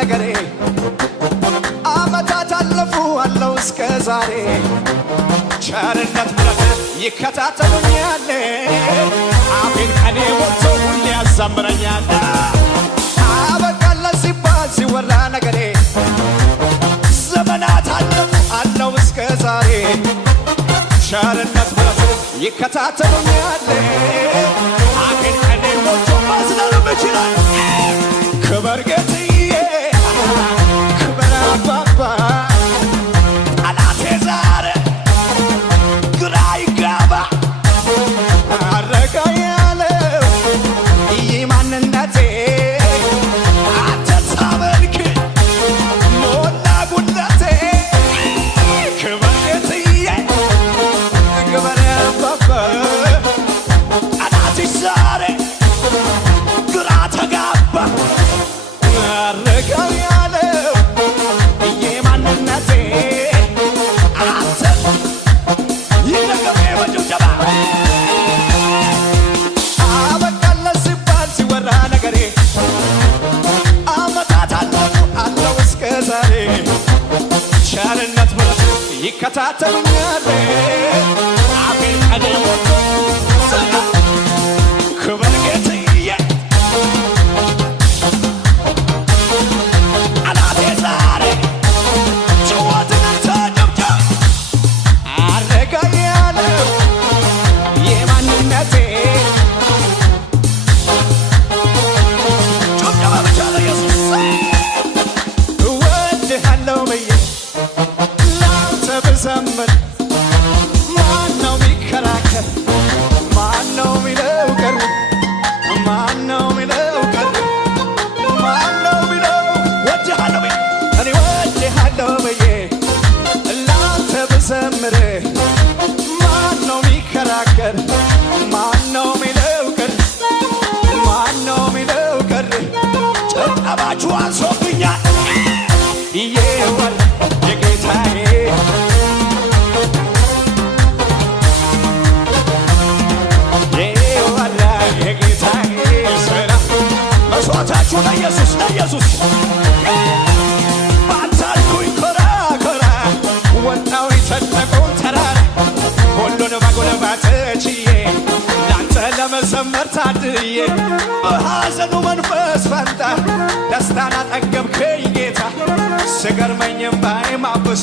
ነገሬ አመታት አለፉ አለው እስከ ዛሬ ቸርነት ምሕረት ይከታተሉኛል አፌን ከኔ ወጥቶ ሁሌ ያዛምረኛል አበቃለት ሲባል ሲወራ ነገሬ ዘመናት አለፉ አለው እስከ ዛሬ ቸርነት ምሕረት ይከታተሉኛል አፌን ከኔ ወጥቶ ማዝናናት ይችላል ክበር ጌትዬ ክበር አባባ ጠላቴ ዛሬ ግራ ይጋባ አረጋ ያለው ይህ ማንነቴ አንተ ታመልክ ሞላ ጉለቴ ክበር ጌትዬ ክበር አባባ ጠላቴ ዛሬ ግራ ተጋባ አረጋ ያለው ይህ ማንነቴ አንተ ይነገር በጭብጨባ አበቃለት ሲባል ሲወራ ነገሬ አመታት አለፉ አለው እስከ ዛሬ ቸርነት ምሕረት ይከታተሉኛል አፌን ከኔ ወጥቶ ክበር ጌትዬ ጠላቴ ዛሬ ጭወትን ተጨብጨብ አረጋ ያለው የማንነቴ ጭብጨባ ብቻ ለኢየሱስ እወድሃለሁ ብዬ ላንተ ብዘምር ማነው ሚከራከር ማነው ሚለው ቀር ማነው ሚለው ቀር ማነው ሚለው ወድሃለሁ ብዬ እኔ ወድሃለሁ ብዬ ላንተ ብዘምር ማነው ሚከራከር ማነው ሚለው ቀር ማነው ሚለው ቀር ጭብጨባችሁ አንሶብኛል ይወራ የጌታዬ ይወራ የጌታዬ ስራ መስዋዕታችሁ ለኢየሱስ ለኢየሱስ ባታልኩኝ ኮራ ኮራ ወጣው የተጠቀውን ተራራ ሁሉን በጉልበት ችዬ ላንተ ለመዘመር ታድዬ በሐዘኑ መንፈስ ፈንታ ደስታን አጠገብከኝ ጌታ ስገርመኝም ባይ ማብስ